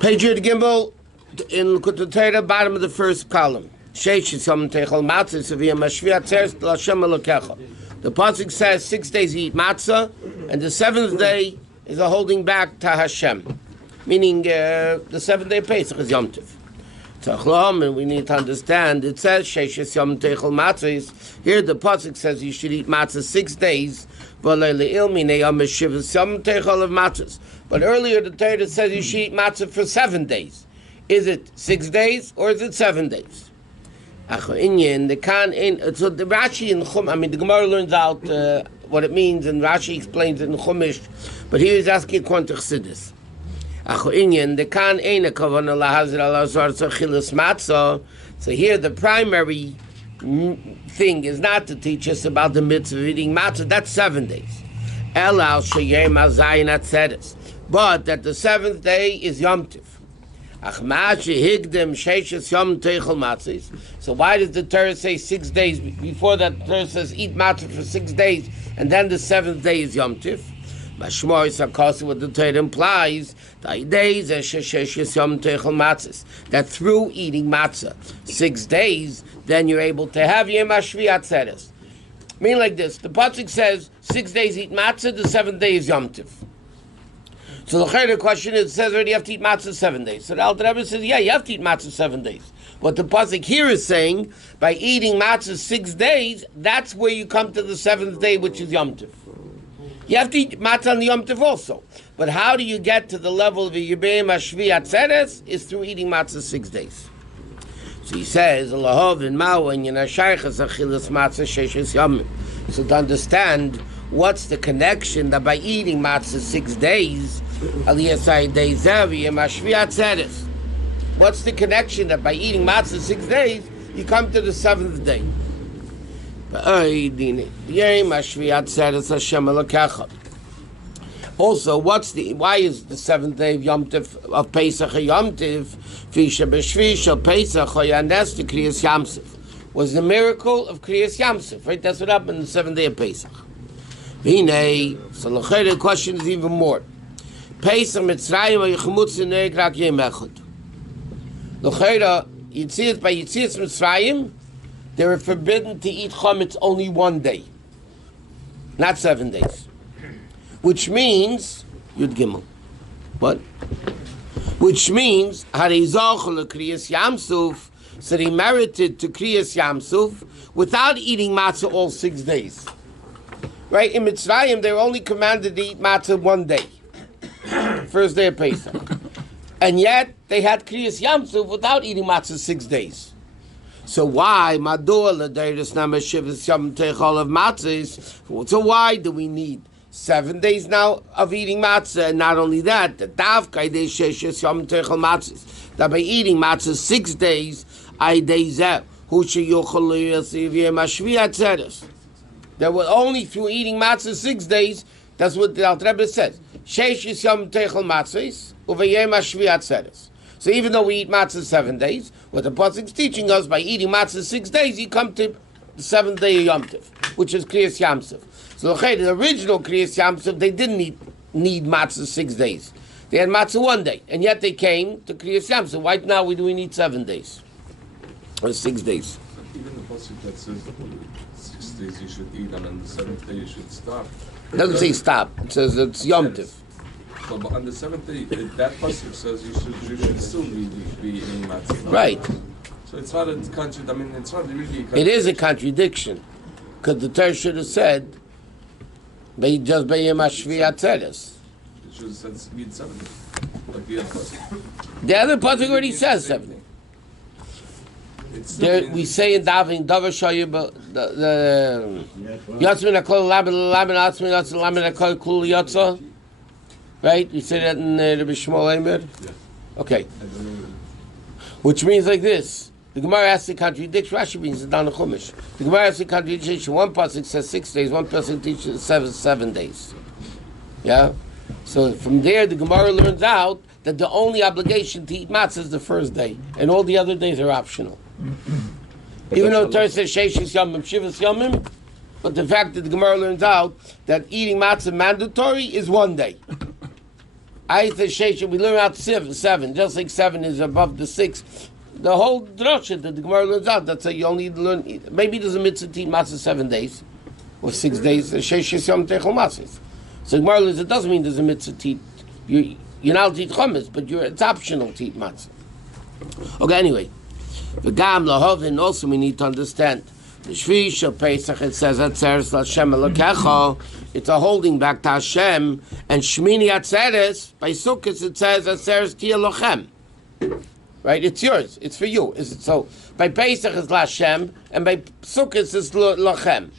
Page Yud Gimel in Likkutei Torah, bottom of the first column. The pasuk says 6 days you eat matzah, and the seventh day is a holding back to Hashem, meaning the 7th day of Pesach is Yom Tov. And we need to understand. It says Yom Techel Matzahs. Here the pasuk says you should eat matzah 6 days. But earlier the Torah says you should eat matzah for 7 days. Is it 6 days or is it 7 days? So the Rashi in Chumash, the Gemara learns out what it means, and Rashi explains it in Chumash. But here he's asking according to Chassidus. So here the primary thing is not to teach us about the mitzvah of eating matzah. That's 7 days. But that the 7th day is Yom Tov. So why does the Torah say 6 days? Before that, the Torah says eat matzah for 6 days, and then the 7th day is Yom Tov. What the Torah implies that through eating matzah 6 days, then you're able to have Yom HaShviat Tzeres. Meaning like this: the pasuk says 6 days eat matzah, the 7th day is Yom Tov. So the question is, it says already you have to eat matzah 7 days. So the Alter Rebbe says, yeah, you have to eat matzah 7 days. What the pasuk here is saying, by eating matzah 6 days, that's where you come to the 7th day, which is Yom Tov. You have to eat matzah on the Yom Tov also. But how do you get to the level of Yom HaShviat Tzeres? Is through eating matzah 6 days. So he says, so to understand what's the connection that by eating matzah 6 days, what's the connection that by eating matzah 6 days, you come to the 7th day? Also, why is the 7th day of Yom Tov of Pesach a Yom Tov? Was the miracle of Kriyas Yamsuf, right? That's what happened on the 7th day of Pesach. So the question is even more. Pesach Mitzrayim Yichmutz Neigrak Yom Echad. Yitzias by Yitzias Mitzrayim, they were forbidden to eat chametz only 1 day, not 7 days. Which means Yud Gimel. What? Which means Harizachol Kriyas Yamsuf, so they merited to Kriyas Yamsuf without eating matzah all 6 days. Right? In Mitzrayim, they were only commanded to eat matzah 1 day, first day of Pesach, and yet they had Kriyas Yamsuf without eating matzah 6 days. So why? So why do we need 7 days now of eating matzah? And not only that, that by eating matzah 6 days, that were only through eating matzah 6 days. That's what the Alter Rebbe says. So even though we eat matzah 7 days, what the pasuk is teaching us, by eating matzah 6 days, you come to the 7th day of Yom Tov, which is Kriyas Yamsuf. So the original Kriyas Yamsuf, they didn't need matzah 6 days. They had matzah 1 day, and yet they came to Kriyas Yamsuf. Why now do we need 7 days? Or 6 days? Even the pasuk that says 6 days you should eat, and on the 7th day you should stop. It doesn't say stop. It says it's Yom Tov. But on the 7th day, that pasuk says you should still be eating matzah. Right. So it's not a contradiction. I mean, it's not really a contradiction. It is a contradiction, because the Torah should have said, just by Yom HaShviat Tzeres. It should have said eat 7 days. Like the other pasuk. The other pasuk already says 7. We say in Davin, Davar Shoyib, the Yatzmin Akol Lamin Atzmin Lamin Akol Kul Yotza. Right? You say that in Rabbi Shmuel Eimer? Yeah. Okay. Which means like this. The Gemara has to contradict. Rashi means it's down the Chumash. The Gemara has to contradict. One pasuk says 6 days, one pasuk teaches 7 days. Yeah? So from there, the Gemara learns out that the only obligation to eat matzah is the first day, and all the other days are optional. Even though the Torah says Sheishis Yomim, Shivas Yomim, but the fact that the Gemara learns out that eating matzah mandatory is 1 day. I the Shesha, we learn out seven, just like 7 is above the 6. The whole drasha that the Gemara learns out, that's how you only learn, maybe there's a mitzvah to eat matzah 7 days, or 6 days, the Shesha Yom Techel Matzahs. So the Gemara learns, it doesn't mean there's a mitzvah to eat, you're not to eat chametz, but it's optional to eat matzah. Okay, anyway, the Gam Lahovin also we need to understand. The Shvi Shel Pesach, it says Atzeres L'Hashem Elokecha. It's a holding back to Hashem. And Shmini Atzeres, by Sukkot it says Atzeres Tia Lochem. Right? It's yours. It's for you. So by Pesach it's L'Hashem, and by Sukkot it's Lochem.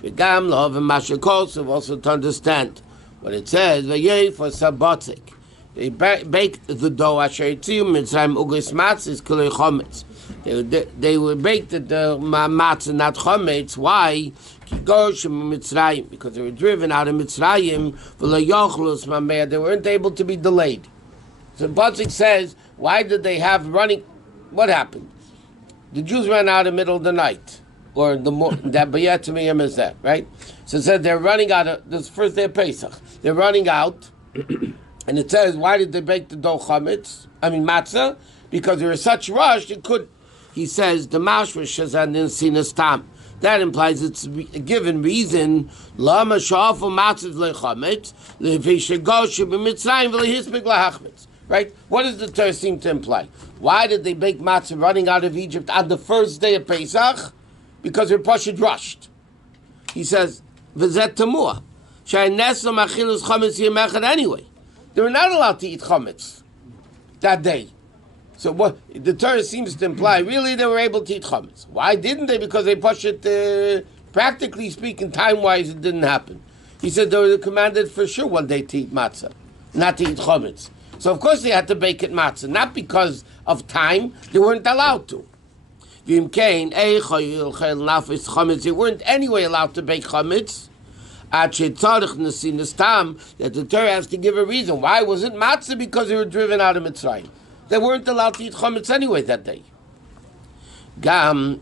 The Gam Lahovin Mashakosov also to understand what it says. V'yei for Sabbatik. They baked the dough Asher Yitziu Mitzrayim Ugis Matzis Kulei Chometz. They were baked at the matzah, not chometz. Why? Because they were driven out of Mitzrayim. They weren't able to be delayed. So Pasuk says, why did they have running? What happened? The Jews ran out in the middle of the night, or the morning. That Bayat is that, right? So it said they're running out of this first day of Pesach. They're running out, and it says, why did they bake the dough chometz? Matzah, because they were such rush it could. He says the mashmash shazan in sinas tam. That implies it's a given reason. Lama shafal matzah lechametz lefishagosh b'mitzrayim v'lehismik lahachmetz. Right? What does the Torah seem to imply? Why did they bake matzah running out of Egypt on the first day of Pesach? Because their pashut rushed. He says v'zet tamua shaynesam achilus chametz yemechad anyway. They were not allowed to eat chametz that day. So what the Torah seems to imply, really they were able to eat chametz. Why didn't they? Because they pushed it, practically speaking, time-wise, it didn't happen. He said they were commanded for sure one day to eat matzah, not to eat chametz. So of course they had to bake it matzah, not because of time, they weren't allowed to. They weren't anyway allowed to bake chametz. That the Torah has to give a reason. Why was it matzah? Because they were driven out of Mitzrayim. They weren't allowed to eat chametz anyway that day. Gam,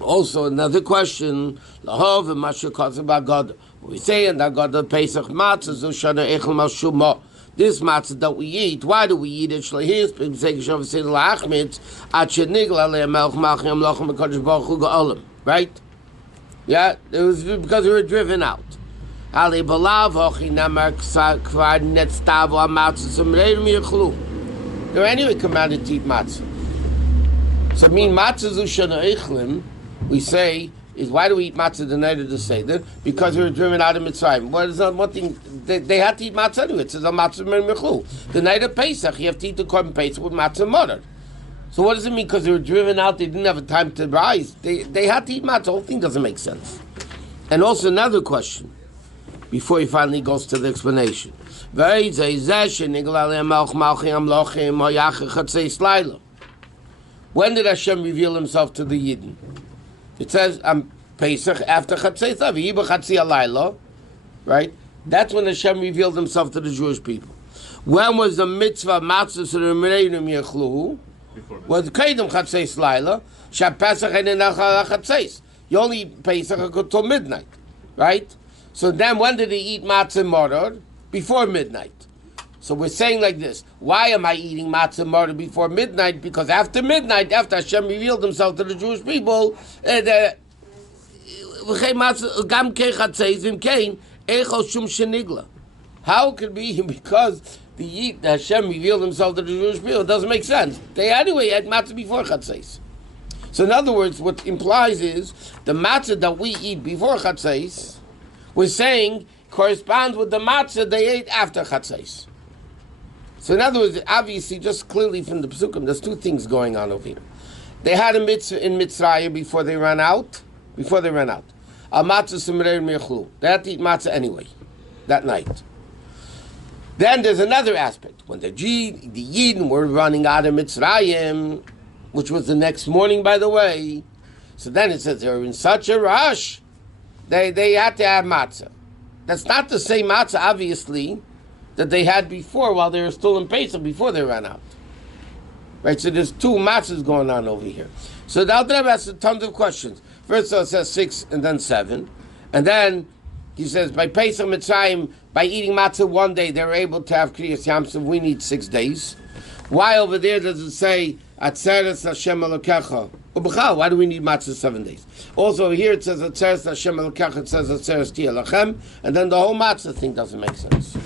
also another question. Lahov and Mashakos about God. We say in that God the Pesach matzah zushana echel mashuma. This matzah that we eat, why do we eat it? Shlehis b'msek shav sin la'achmitz at shenigla le'melch malchim lochem b'kodesh baruch hu ga'olam. Right? Yeah, it was because we were driven out. Ali balav hochi namar kvar netztavo amatzah zumreirim yechlu. They were anyway commanded to eat matzah. So matzah zushana eichlim, we say, is why do we eat matzah the night of the Seder? Because we were driven out of Mitzrayim. What is that one thing? They had to eat matzah anyway. It says matzah mechlu. The night of Pesach, you have to eat the korban Pesach with matzah mother. So what does it mean? Because they were driven out, they didn't have a time to rise. They had to eat matzah. The whole thing doesn't make sense. And also another question, before he finally goes to the explanation. When did Hashem reveal himself to the Yidden? It says Pesach after Chatzei Tzav, right? That's when Hashem revealed himself to the Jewish people. When was the mitzvah matzah to the Mereinim Yechluhu? Was Kedem Chatzei Laila, Shab Pesach and Chatzei. You only eat Pesach until midnight, right? So then when did he eat matzah mortar? Before midnight. So we're saying like this, why am I eating matzah mortar before midnight? Because after midnight, after Hashem revealed himself to the Jewish people, how could it be? Because the Hashem revealed himself to the Jewish people, it doesn't make sense. They anyway had matzah before Chatzais. So in other words, what implies is, the matzah that we eat before Chatzais, we're saying, corresponds with the matzah they ate after Chatzais. So in other words, obviously, just clearly from the Pesukim, there's two things going on over here. They had a mitzvah in Mitzrayim before they ran out. Al matzah sumreir mechlu. They had to eat matzah anyway, that night. Then there's another aspect. When the Yidden were running out of Mitzrayim, which was the next morning, by the way, so then it says they were in such a rush, they had to have matzah. That's not the same matzah, obviously, that they had before while they were still in Pesach, before they ran out. Right, so there's two matzahs going on over here. So the Alter Rebbe has tons of questions. First of all, it says 6 and then 7. And then He says by Pesach Mitzrayim, by eating matzah one day, they were able to have Kriyas Yamsuf. We need 6 days. Why over there does it say Atzeres Hashem Elokecha? Why do we need matzah 7 days? Also here it says Atzeres Hashem Elokecha. It says Atzeres Tia Lachem, and then the whole matzah thing doesn't make sense.